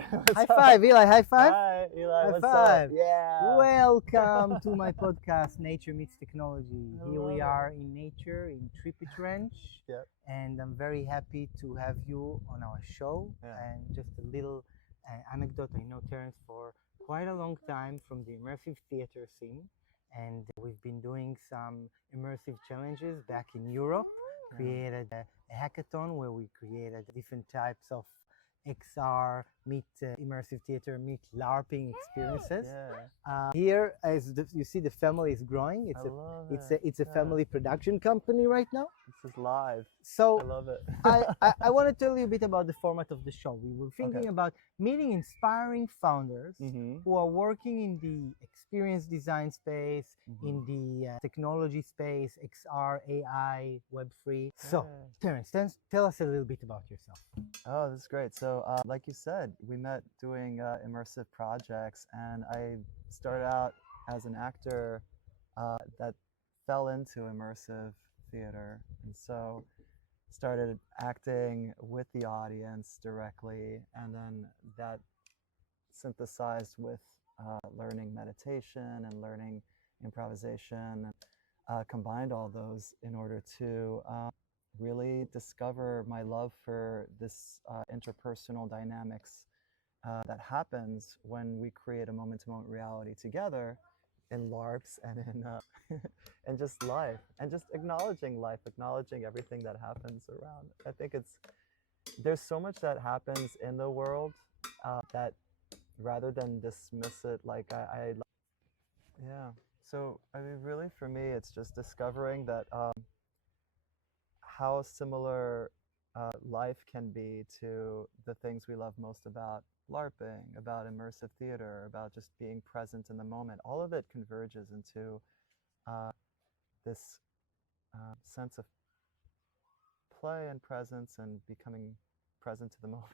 High five, Eli. High five. Hi, Eli. High What's five. up? Yeah. Welcome to my podcast, Nature Meets Technology. I Here we love are it. in nature in Tripit Ranch, Yep. and I'm very happy to have you on our show. Yeah. And just a little anecdote: I know Terence for quite a long time from the immersive theater scene, and we've been doing some immersive challenges back in Europe. Yeah. Created a hackathon where we created different types of XR meet immersive theater meet LARPing experiences. Yeah. Here, as you see, the family is growing. I love It's a Yeah. family production company right now. This is live. So I love it. I want to tell you a bit about the format of the show. We were thinking Okay. about meeting inspiring founders Mm-hmm. who are working in the experience design space, in the technology space, XR, AI, Web3. So, Terence, tell us a little bit about yourself. Oh, this is great. So, like you said, we met doing immersive projects, and I started out as an actor that fell into immersive theater, and so started acting with the audience directly, and then that synthesized with learning meditation and learning improvisation, and combined all those in order to really discover my love for this interpersonal dynamics that happens when we create a moment-to-moment reality together in LARPs and in and just life, and just acknowledging life, acknowledging everything that happens around. I think there's so much that happens in the world that rather than dismiss it, like yeah. So I mean, really, for me, it's just discovering that how similar life can be to the things we love most about LARPing, about immersive theater, about just being present in the moment. All of it converges into this sense of play and presence and becoming present to the moment.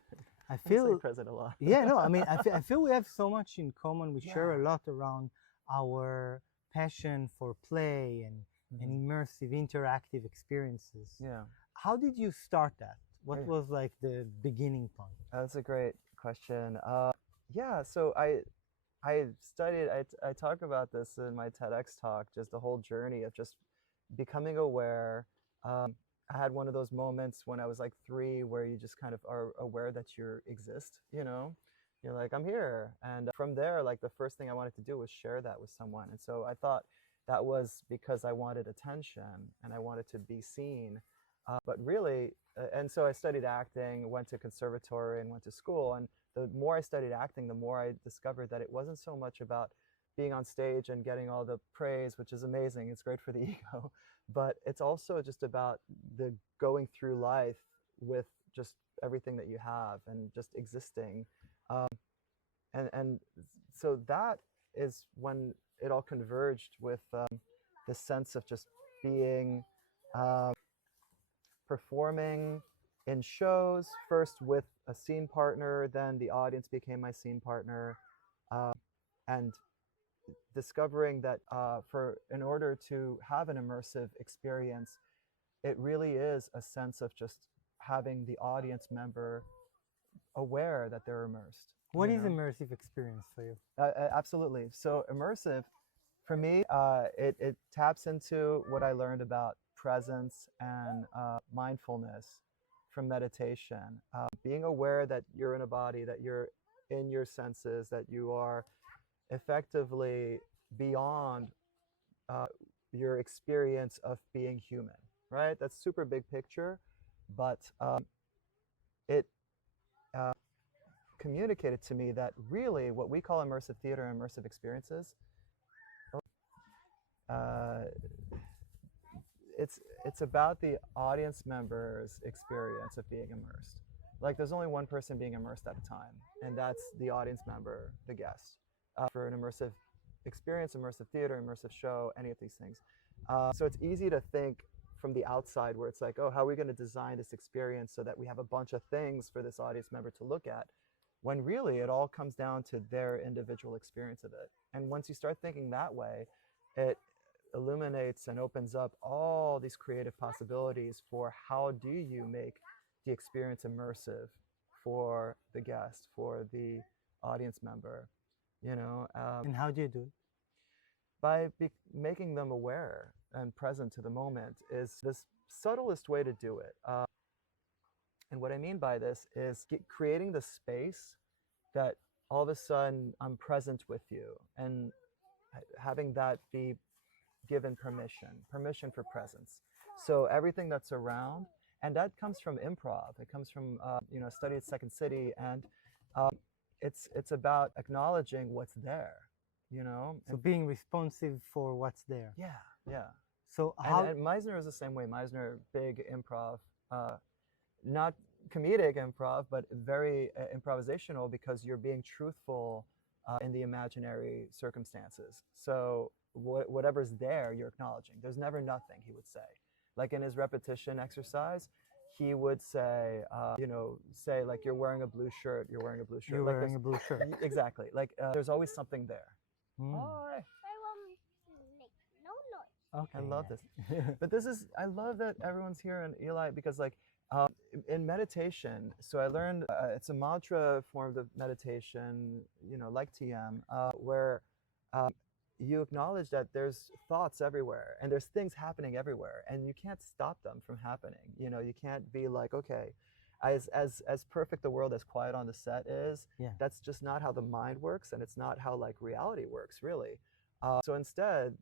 I I say feel present a lot. Yeah, no, I mean, I feel we have so much in common. We share a Yeah. lot around our passion for play and immersive, interactive experiences. Yeah. How did you start that? What Yeah. was like the beginning point? That's a great question. Yeah, so I studied, I talk about this in my TEDx talk, just the whole journey of just becoming aware. I had one of those moments when I was like 3 where you just kind of are aware that you exist, you know? You're like, I'm here. And from there, like the first thing I wanted to do was share that with someone. And so I thought that was because I wanted attention and I wanted to be seen. But really, and so I studied acting, went to conservatory and went to school. And the more I studied acting, the more I discovered that it wasn't so much about being on stage and getting all the praise, which is amazing. It's great for the ego. But it's also just about the going through life with just everything that you have and just existing. And so that is when it all converged with this sense of just being performing in shows, first with a scene partner, then the audience became my scene partner, and discovering that in order to have an immersive experience, it really is a sense of just having the audience member aware that they're immersed. What is immersive experience for you? Absolutely. So immersive, for me, it taps into what I learned about presence and mindfulness from meditation. Being aware that you're in a body, that you're in your senses, that you are effectively beyond your experience of being human, right? That's super big picture, but it communicated to me that really what we call immersive theater and immersive experiences, uh, it's about the audience member's experience of being immersed. Like there's only one person being immersed at a time, and that's the audience member, the guest. For an immersive experience, immersive theater, immersive show, any of these things. So it's easy to think from the outside where it's like, oh, how are we going to design this experience so that we have a bunch of things for this audience member to look at? When really it all comes down to their individual experience of it. And once you start thinking that way, it illuminates and opens up all these creative possibilities for how do you make the experience immersive for the guest, for the audience member, you know, And how do you do it? by making them aware and present to the moment is this subtlest way to do it. And what I mean by this is creating the space that all of a sudden I'm present with you, and having that be given permission for presence. So everything that's around, and that comes from improv. It comes from study at Second City, and um, it's about acknowledging what's there, you know. So being responsive for what's there. Yeah, yeah. So And Meisner is the same way. Meisner, big improv, not comedic improv, but very improvisational, because you're being truthful in the imaginary circumstances. So whatever's there, you're acknowledging. There's never nothing, he would say. Like in his repetition exercise, he would say, say like you're wearing a blue shirt, you're wearing a blue shirt. You're like wearing a blue shirt. Exactly. Like there's always something there. Mm. Hi. Okay. I love this. But I love that everyone's here in Eli, because like in meditation, so I learned it's a mantra form of meditation, like TM, where you acknowledge that there's thoughts everywhere and there's things happening everywhere, and you can't stop them from happening. You can't be like, okay, as perfect the world as Quiet on the Set is, yeah. That's just not how the mind works, and it's not how like reality works, really. So instead,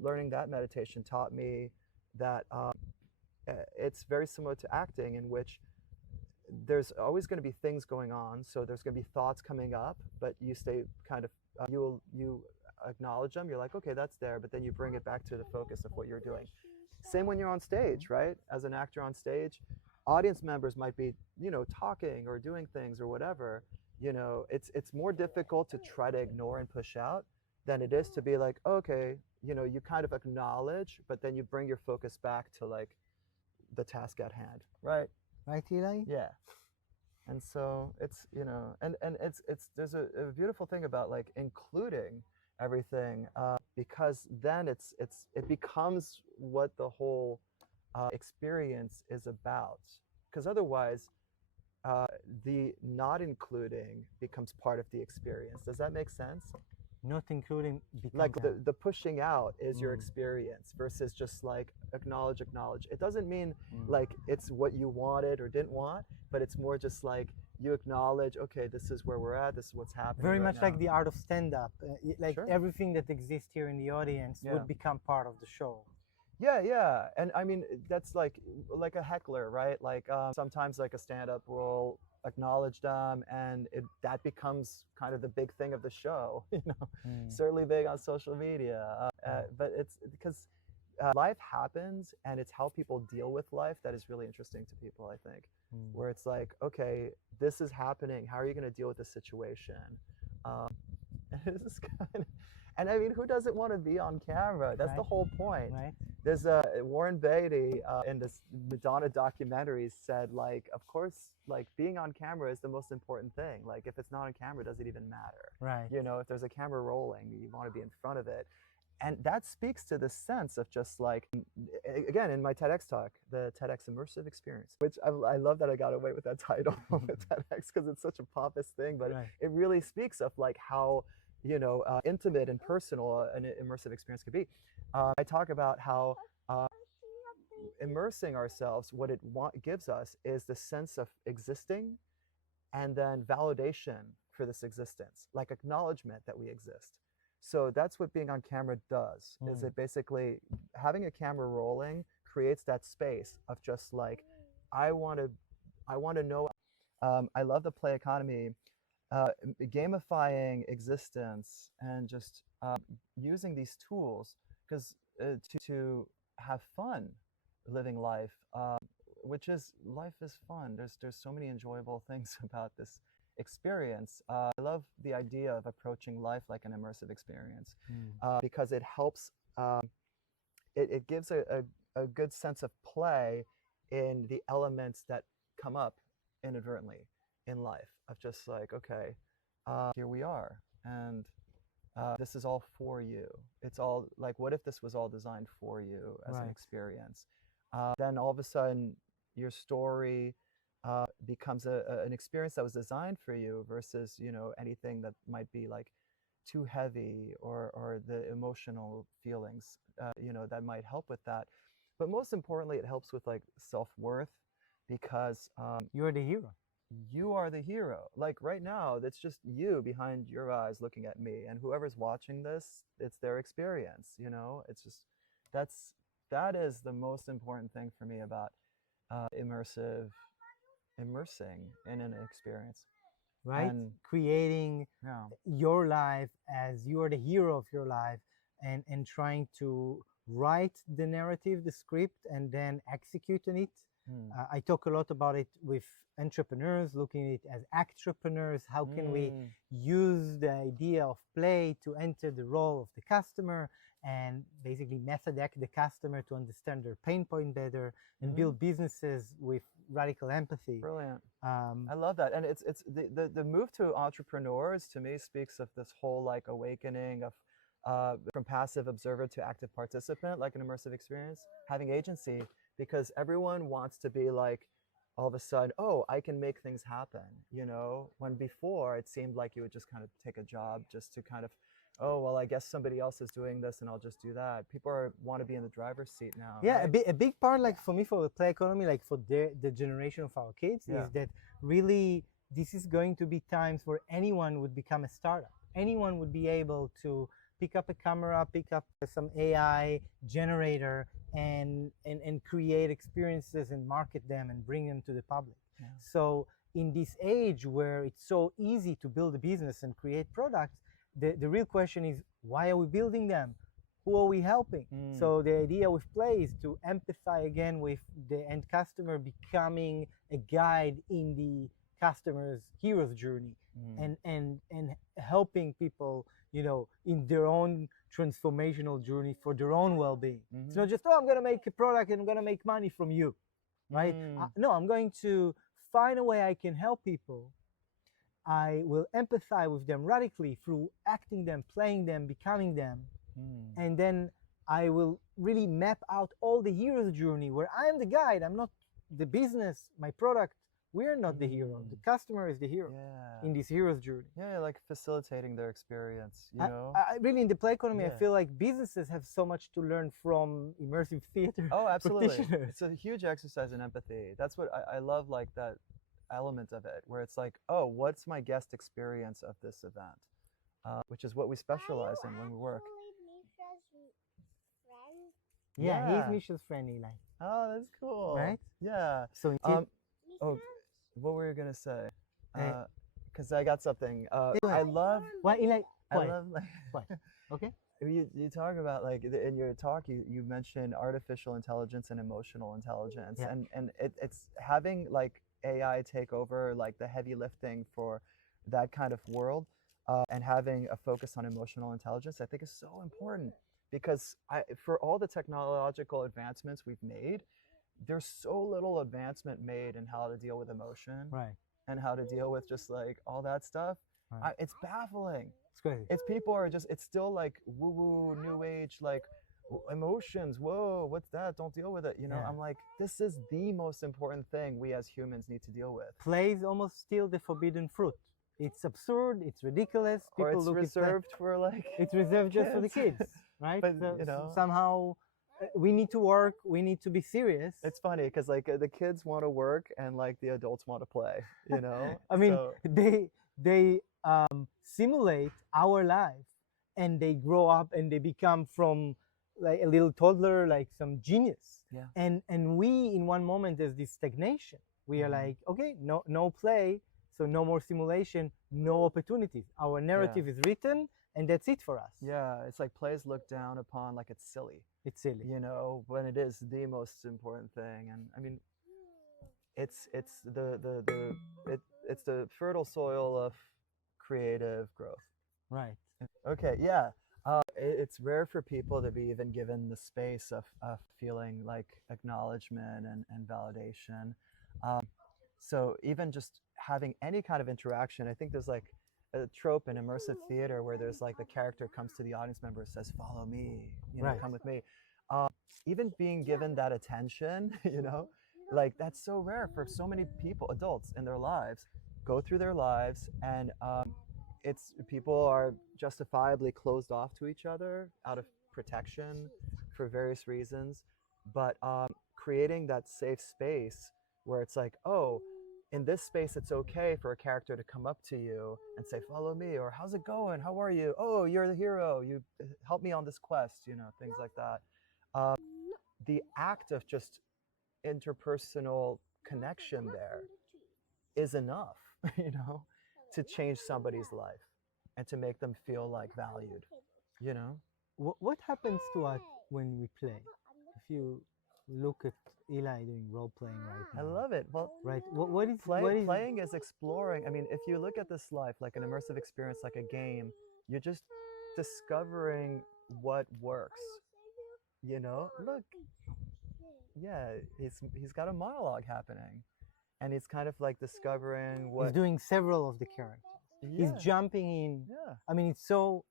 learning that meditation taught me that it's very similar to acting, in which there's always going to be things going on. So there's going to be thoughts coming up, but you stay kind of, you acknowledge them. You're like, okay, that's there, but then you bring it back to the focus of what you're doing. Same when you're on stage, right? As an actor on stage, audience members might be, talking or doing things or whatever. It's more difficult to try to ignore and push out than it is to be like, okay, you kind of acknowledge, but then you bring your focus back to like the task at hand, right? Right, Eli? Yeah. And so it's, and it's there's a beautiful thing about like including everything, because then it becomes what the whole experience is about. Because otherwise, the not including becomes part of the experience. Does that make sense? Not including like the pushing out is your experience, versus just like acknowledge. It doesn't mean like it's what you wanted or didn't want, but it's more just like you acknowledge, okay, this is where we're at, this is what's happening. Very right much now. like the art of stand-up, like Sure. everything that exists here in the audience would become part of the show. Yeah, and I mean that's like a heckler, right? Like sometimes like a stand-up will acknowledge them, and that becomes kind of the big thing of the show. Certainly big on social media, but it's because life happens, and it's how people deal with life that is really interesting to people, I think. Where it's like, okay, this is happening, how are you going to deal with the situation? This is kind of, and I mean, who doesn't want to be on camera? That's the whole point. Right. There's Warren Beatty in this Madonna documentary said, like, of course, like being on camera is the most important thing. Like if it's not on camera, does it even matter? Right. If there's a camera rolling, you want to be in front of it. And that speaks to the sense of just like, again, in my TEDx talk, the TEDx Immersive Experience, which I love that I got away with that title with TEDx, because it's such a pompous thing, but it really speaks of like how, intimate and personal an immersive experience could be. I talk about how immersing ourselves, what it gives us is the sense of existing, and then validation for this existence, like acknowledgement that we exist. So that's what being on camera does, is it basically, having a camera rolling creates that space of just like, I want to know. I love the play economy, gamifying existence, and just using these tools, because to have fun living life, which is, life is fun. There's so many enjoyable things about this experience. I love the idea of approaching life like an immersive experience, because it helps, it gives a good sense of play in the elements that come up inadvertently in life, of just like, okay, here we are, and this is all for you. It's all like, what if this was all designed for you as an experience? Then all of a sudden your story becomes an experience that was designed for you versus, you know, anything that might be like too heavy or the emotional feelings, you know, that might help with that. But most importantly, it helps with like self-worth because You're the hero. you are the hero. Like right now, it's just you behind your eyes looking at me, and whoever's watching this, it's their experience, you know? It's just that's that is the most important thing for me about immersing in an experience. Right? And Creating yeah. your life as you are the hero of your life, and trying to write the narrative, the script, and then execute on it. Mm. I talk a lot about it with entrepreneurs, looking at it as entrepreneurs. How can we Mm. use the idea of play to enter the role of the customer and basically method act the customer to understand their pain point better and build businesses with radical empathy. Brilliant. Um, I love that. And it's the move to entrepreneurs to me speaks of this whole like awakening of from passive observer to active participant, like an immersive experience, having agency, because everyone wants to be like all of a sudden, oh, I can make things happen, you know, when before it seemed like you would just kind of take a job just to kind of, oh, well, I guess somebody else is doing this and I'll just do that. People want to be in the driver's seat now. yeah, right? a big part, like for me, for the play economy, like for the generation of our kids, Yeah. is that really this is going to be times where anyone would become a startup. Anyone would be able to pick up a camera, pick up some AI generator, and create experiences and market them and bring them to the public. Yeah. So in this age where it's so easy to build a business and create products, the real question is, why are we building them? Who are we helping? So the idea with play is to empathize again with the end customer, becoming a guide in the customer's hero's journey, and helping people, you know, in their own transformational journey for their own well-being. It's not just, oh, I'm going to make a product and I'm going to make money from you, right? No, I'm going to find a way I can help people. I will empathize with them radically through acting them, playing them, becoming them. And then I will really map out all the hero's journey where I am the guide. I'm not the business, my product. We're not the hero. The customer is the hero in this hero's journey. Yeah, like facilitating their experience, you know? I really, in the play economy, I feel like businesses have so much to learn from immersive theater. Oh, absolutely. practitioners. It's a huge exercise in empathy. That's what I love, like that element of it, where it's like, oh, what's my guest experience of this event? Which is what we specialize in when we work. Yeah, Yeah. he's Misha's friend, Eli. Oh, that's cool. Right? Yeah. So Oh, what were you gonna say? Uh, Because I got something. go I ahead. love. Why, Eli? I Why? love like. Why? Okay. You talk about like in your talk you mentioned artificial intelligence and emotional intelligence, Yeah. and it's having like AI take over like the heavy lifting for that kind of world, and having a focus on emotional intelligence I think is so important, because for all the technological advancements we've made, there's so little advancement made in how to deal with emotion, Right. and how to deal with just like all that stuff. Right. It's baffling. It's crazy. It's people are just, it's still like woo woo new age, like emotions, whoa, what's that, don't deal with it, you know. Yeah. I'm like, this is the most important thing we as humans need to deal with. Play is almost still the forbidden fruit. It's absurd. It's ridiculous. People Or it's look reserved for like It's reserved just for the kids. kids, right? But, So, you know, somehow we need to work. We need to be serious. it's funny because like the kids want to work and like the adults want to play, you know. I mean, So, they simulate our life, and they grow up and they become from like a little toddler, like some genius. yeah. And we in one moment there's this stagnation. We are like, okay, no play, so no more simulation, no opportunities. Our narrative is written, and that's it for us. Yeah, it's like plays looked down upon like it's silly, It's silly. you know, when it is the most important thing. And I mean, it's the fertile soil of creative growth. Right. Okay, yeah. It's rare for people to be even given the space of feeling like acknowledgement and validation. So even just having any kind of interaction, I think there's like a trope in immersive theater where there's like the character comes to the audience member and says, "Follow me, you know, Right. come with me." Even being given that attention, you know, Like that's so rare for so many people, adults in their lives, go through their lives, and it's people are justifiably closed off to each other out of protection for various reasons, but creating that safe space where it's like, oh, in this space it's okay for a character to come up to you and say, follow me, or how's it going, how are you, oh, you're the hero, you help me on this quest, you know, things like that. The act of just interpersonal connection there is enough, you know, to change somebody's life and to make them feel like valued, you know. What happens to us when we play? If you look at Eli doing role playing right I now, love it. Well, right? What is what is playing is exploring. I mean, if you look at this life like an immersive experience, like a game, you're just discovering what works, you know. Look, yeah, he's got a monologue happening, and it's kind of like discovering he's what. doing several of the characters? Yeah, He's jumping in. yeah. I mean, it's so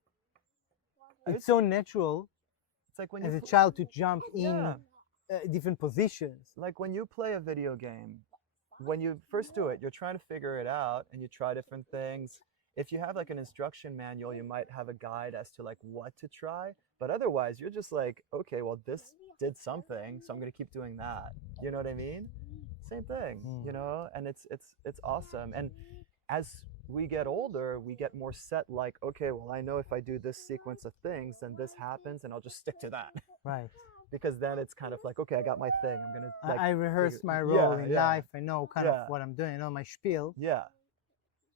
natural It's like when as you a child to jump in yeah. different positions. Like when you play a video game, when you first do it, you're trying to figure it out and you try different things. If you have like an instruction manual, you might have a guide as to like what to try, but otherwise you're just like, okay, well, this did something, so I'm going to keep doing that. You know what I mean? Same thing, you know, and it's awesome. And as we get older, we get more set, like, okay, well, I know if I do this sequence of things, then this happens and I'll just stick to that. Right. Because then it's kind of like, okay, I got my thing. I'm gonna. Like, I rehearse my role in life. I know kind of what I'm doing. I know my spiel. Yeah.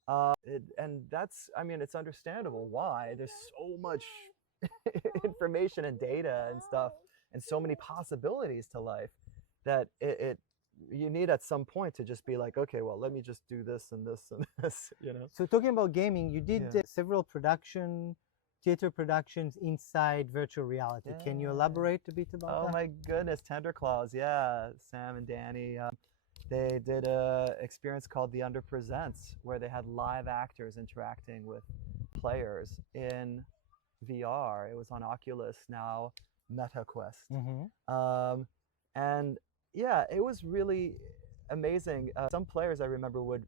And that's, I mean, it's understandable why there's so much information and data and stuff, and so many possibilities to life that you need at some point to just be like, okay, well, let me just do this and this and this, you know. So talking about gaming, you did several theater productions inside virtual reality. Yeah. Can you elaborate a bit about that? Oh my goodness, Tender Claws, yeah. Sam and Danny, they did a experience called The Under Presents, where they had live actors interacting with players in VR. It was on Oculus, now MetaQuest. And yeah, it was really amazing. Some players I remember would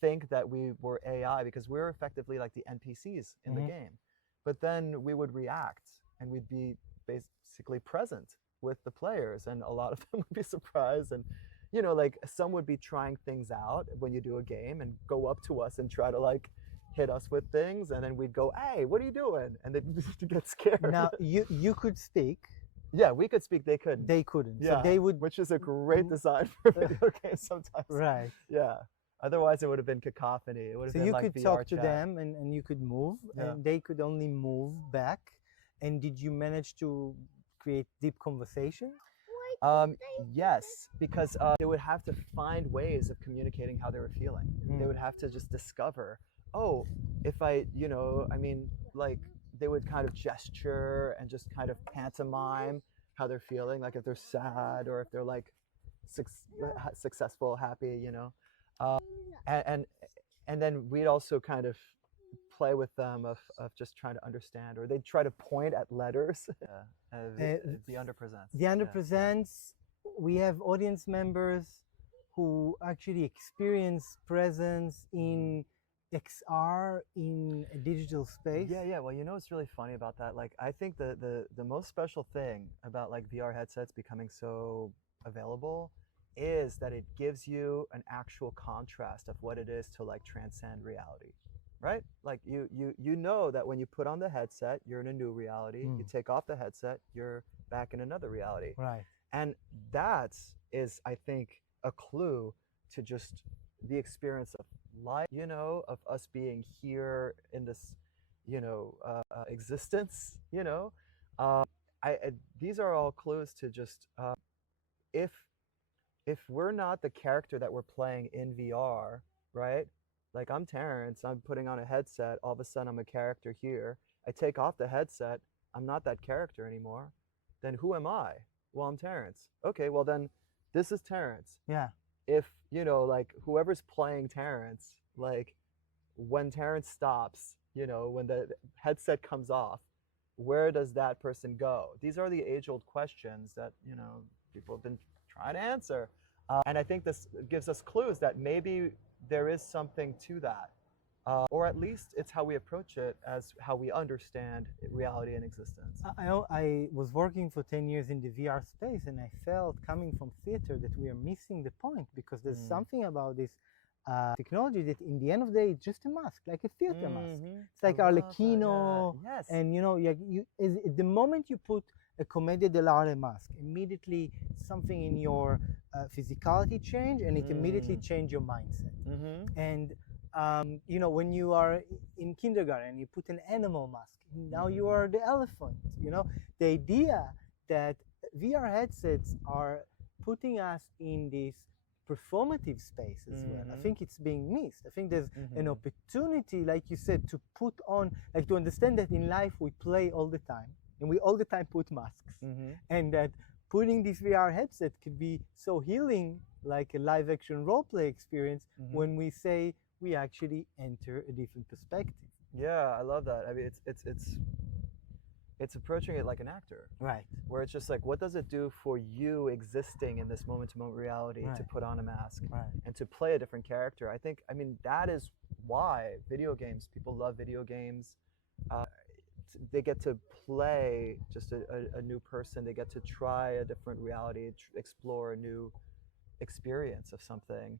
think that we were AI because we were effectively like the NPCs in the game. But then we would react and we'd be basically present with the players, and a lot of them would be surprised. And, you know, like some would be trying things out when you do a game and go up to us and try to like hit us with things. And then we'd go, hey, what are you doing? And they'd get scared. Now, you could speak. Yeah, we could speak, they couldn't. They couldn't. Yeah, so they would. which is a great design for video games sometimes. Right. Yeah. Otherwise, it would have been cacophony. It would have So been you like could VR talk to chat. them and you could move, and they could only move back. And did you manage to create deep conversation? Yes, because they would have to find ways of communicating how they were feeling. They would have to just discover, oh, if I, you know, I mean, like they would kind of gesture and just kind of pantomime how they're feeling, like if they're sad or if they're like successful, happy, you know. And then we'd also kind of play with them of just trying to understand, or they'd try to point at letters. The Under Presents. The Under Presents, we have audience members who actually experience presence in XR, in a digital space. Yeah. Well, you know what's really funny about that? Like, I think the most special thing about like VR headsets becoming so available is that it gives you an actual contrast of what it is to like transcend reality, right? Like you know that when you put on the headset, you're in a new reality. You take off the headset, you're back in another reality. Right. And that is, I think, a clue to just the experience of life, you know, of us being here in this, you know, existence, you know. These are all clues to just if we're not the character that we're playing in VR, right? Like I'm Terence, I'm putting on a headset, all of a sudden I'm a character here. I take off the headset, I'm not that character anymore. Then who am I? Well, I'm Terence. Okay, well then this is Terence. Yeah. If, you know, like whoever's playing Terence, like when Terence stops, you know, when the headset comes off, where does that person go? These are the age-old questions that, you know, people have been trying to answer. And I think this gives us clues that maybe there is something to that. Or at least it's how we approach it as how we understand reality and existence. I was working for 10 years in the VR space, and I felt coming from theater that we are missing the point, because there's something about this technology that in the end of the day, it's just a mask, like a theater mask. It's like Arlecchino. Yeah. Yes. And the moment you put a commedia dell'arte mask, immediately something in your physicality change, and it immediately change your mindset. And when you are in kindergarten, you put an animal mask. Now you are the elephant. The idea that VR headsets are putting us in this performative space as well, I think it's being missed. I think there's an opportunity, like you said, to put on, like to understand that in life we play all the time, and we all the time put masks, and that putting this VR headset could be so healing, like a live action role play experience, when we say we actually enter a different perspective. Yeah, I love that. I mean, it's approaching it like an actor, Right. where it's just like, what does it do for you existing in this moment-to-moment reality to put on a mask and to play a different character? I mean, that is why people love video games. They get to play just a new person. They get to try a different reality, explore a new experience of something.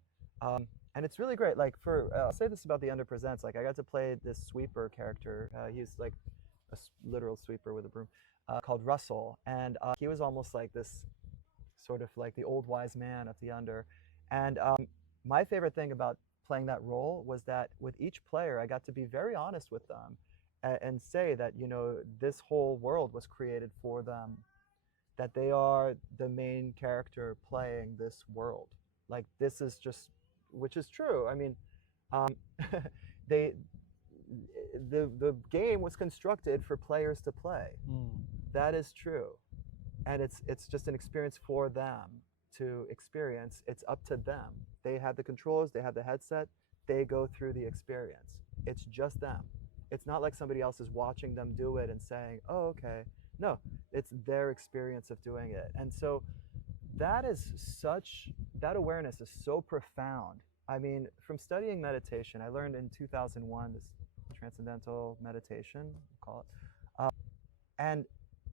And it's really great. Like I'll say this about the Under Presents. Like I got to play this sweeper character. He's like a literal sweeper with a broom, called Russell, and he was almost like this, sort of like the old wise man of the Under. And my favorite thing about playing that role was that with each player, I got to be very honest with them and say that this whole world was created for them, that they are the main character playing this world. Like this is just, which is true. I mean, the game was constructed for players to play. That is true, and it's just an experience for them to experience. It's up to them. They have the controllers, they have the headset, they go through the experience. It's just them. It's not like somebody else is watching them do it and saying, oh, okay. No, it's their experience of doing it. And so that awareness is so profound. I mean, from studying meditation, I learned in 2001 this transcendental meditation, we'll call it, and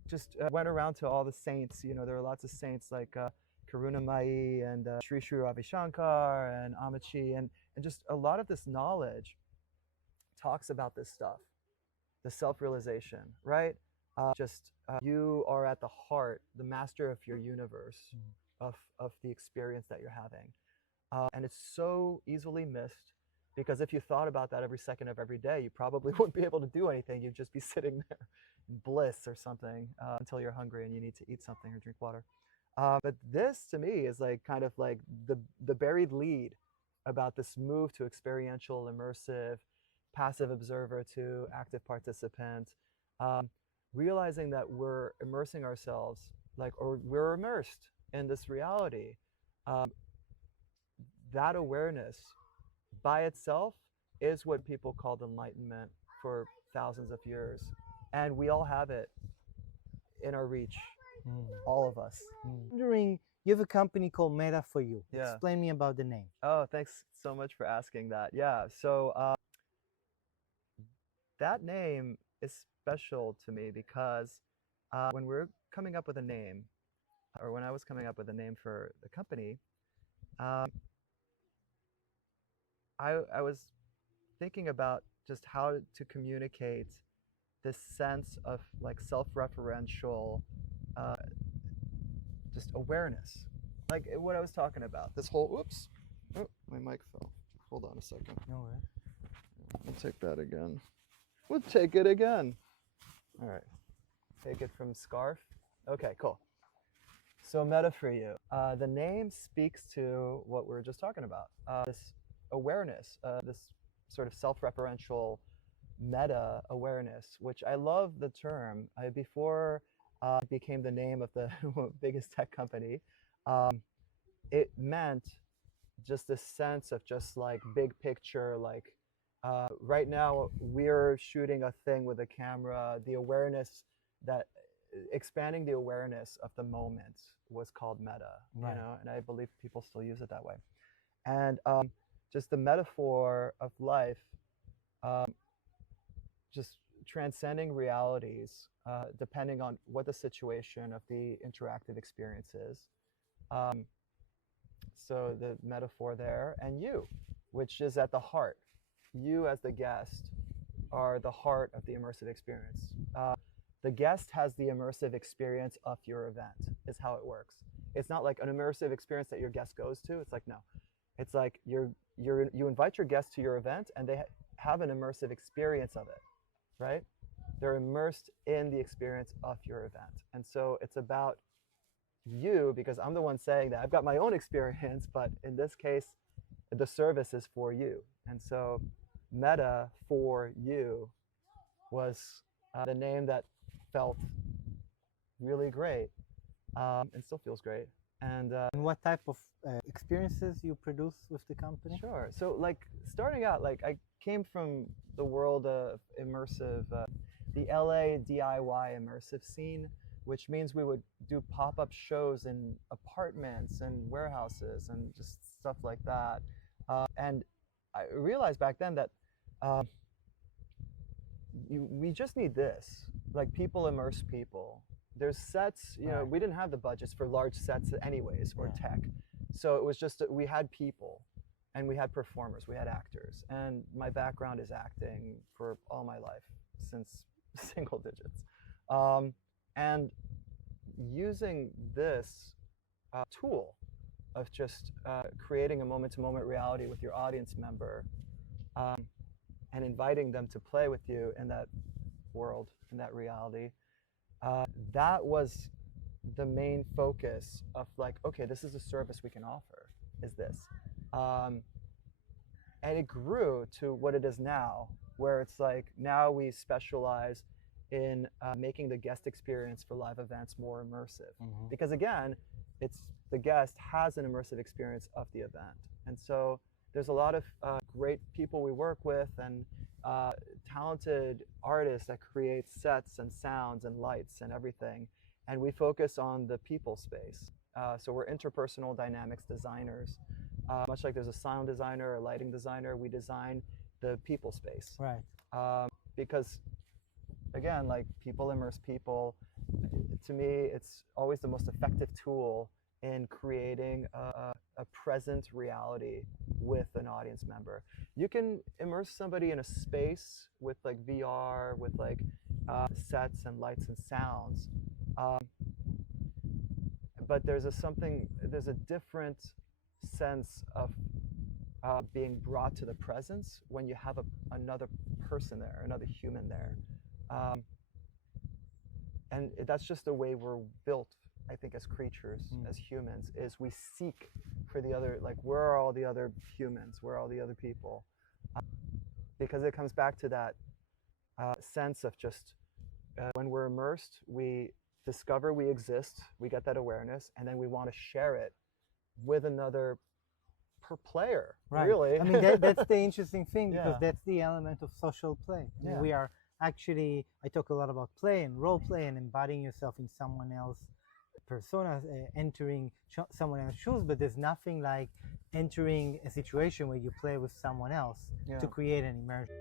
just went around to all the saints. There are lots of saints like Karuna Mai and Sri Sri Ravi Shankar and Amachi, and just a lot of this knowledge talks about this stuff, the self-realization, right? You are at the heart, the master of your universe, of the experience that you're having. And it's so easily missed, because if you thought about that every second of every day, you probably wouldn't be able to do anything. You'd just be sitting there in bliss or something until you're hungry and you need to eat something or drink water. But this, to me, is like kind of like the buried lead about this move to experiential, immersive, passive observer to active participant, realizing that we're immersing ourselves, or we're immersed in this reality. That awareness by itself is what people called enlightenment for thousands of years. And we all have it in our reach, all of us. Wondering, you have a company called Meta for You. Yeah. Explain me about the name. Oh, thanks so much for asking that. Yeah, so that name is special to me because when we're coming up with a name, or when I was coming up with a name for the company, I was thinking about just how to communicate this sense of like self-referential, just awareness, like what I was talking about. This whole, oops, oh, my mic fell. Hold on a second. No way. I'll take that again. We'll take it again. All right, take it from Scarf. Okay, cool. So Meta for You. The name speaks to what we were just talking about. This awareness, this sort of self-referential meta awareness, which I love the term. Before it became the name of the biggest tech company, it meant just this sense of just like big picture, like right now we're shooting a thing with a camera, the awareness that expanding the awareness of the moment was called meta, Right. and I believe people still use it that way. And just the metaphor of life, um, just transcending realities, depending on what the situation of the interactive experience is. Um, so the metaphor there, and you, which is at the heart. You as the guest are the heart of the immersive experience. The guest has the immersive experience of your event, is how it works. It's not like an immersive experience that your guest goes to. It's like, no. It's like you invite your guest to your event and they have an immersive experience of it, right? They're immersed in the experience of your event. And so it's about you, because I'm the one saying that. I've got my own experience, but in this case, the service is for you. And so Meta for you was the name that felt really great, and still feels great. And what type of experiences you produce with the company? Sure. So like starting out, like I came from the world of immersive, the LA DIY immersive scene, which means we would do pop-up shows in apartments and warehouses and just stuff like that. And I realized back then that we just need this, like people immerse people. There's sets, Right. We didn't have the budgets for large sets anyways, or Yeah. tech. So it was just that we had people and we had performers, we had actors. And my background is acting for all my life, since single digits. And using this tool of just creating a moment-to-moment reality with your audience member, and inviting them to play with you in that world, in that reality, that was the main focus of like, okay, this is a service we can offer, is this. And it grew to what it is now, where it's like now we specialize in making the guest experience for live events more immersive. Mm-hmm. Because again, it's the guest has an immersive experience of the event. And so there's a lot of great people we work with and talented artists that create sets and sounds and lights and everything. And we focus on the people space. So we're interpersonal dynamics designers. Much like there's a sound designer or lighting designer, we design the people space. Right. Because again, like people immerse people. To me, it's always the most effective tool in creating a present reality with an audience member. You can immerse somebody in a space with like VR, with like sets and lights and sounds, but there's a different sense of being brought to the presence when you have another person there, another human there. And that's just the way we're built, I think, as creatures, as humans, is we seek for the other, like, where are all the other humans? Where are all the other people? Because it comes back to that sense of just when we're immersed, we discover we exist, we get that awareness, and then we want to share it with another per player, Right. really. I mean, that's the interesting thing, because Yeah. that's the element of social play. I mean, Yeah. we are actually, I talk a lot about play and role play and embodying yourself in someone else's persona, entering someone else's shoes, but there's nothing like entering a situation where you play with someone else Yeah. to create an immersion.